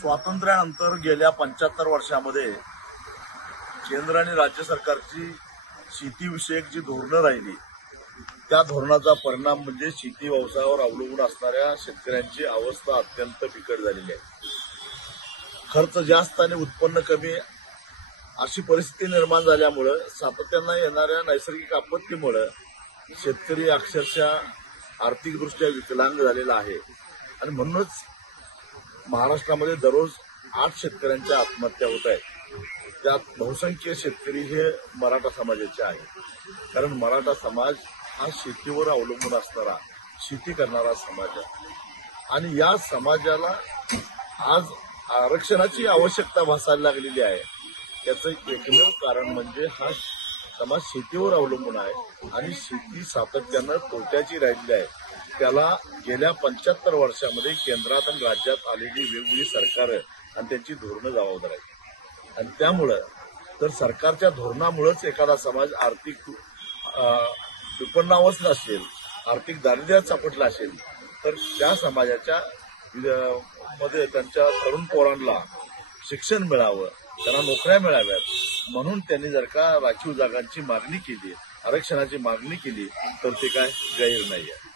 स्वातंत्र्यानंतर गेल्या 75 वर्षामध्ये केंद्र आणि राज्य सरकारची शेतीविषयक जी धोरणं राहिली त्या धोरणाचा परिणाम म्हणजे शेती व्यवसायावर अवलंबून असणाऱ्या शेतकऱ्यांची अवस्था अत्यंत बिकट झालेली आहे। खर्च जास्त आणि उत्पन्न कमी अशी परिस्थिती निर्माण झाल्यामुळे सातत्यानं येणाऱ्या नैसर्गिक आपत्तीमुळे शेतकरी अक्षरशः आर्थिकदृष्ट्या विकलांग झालेला आहे आणि म्हणूनच महाराष्ट्रामध्ये दररोज 8 शेतकऱ्यांच्या आत्महत्या होत आहेत। त्यात बहुसंख्य शेतकरी हे मराठा समाजाचे आहेत, कारण मराठा समाज हा शेतीवर अवलंबून असणारा शेती करणारा समाज आहे आणि या समाजाला आज आरक्षणाची आवश्यकता भासायला लागलेली आहे। त्याचं एकमेव कारण म्हणजे हा समाज शेतीवर अवलंबून आहे आणि शेती सातत्यानं तोट्याची राहिलेली आहे। त्याला गेल्या 75 वर्षामध्ये केंद्रात आणि राज्यात आलेली वेगवेगळी सरकारं आणि त्यांची धोरणं जबाबदार आहेत आणि त्यामुळं तर सरकारच्या धोरणामुळेच एखादा समाज आर्थिक विपन्नावस्था असेल, आर्थिक दारिद्र्यात सापडला असेल तर त्या समाजाच्या मध्ये त्यांच्या तरुण पोरांना शिक्षण मिळावं, त्यांना नोकऱ्या मिळाव्यात म्हणून त्यांनी जर का राखीव जागांची मागणी केली, आरक्षणाची मागणी केली तर ते काय गैर नाहीये।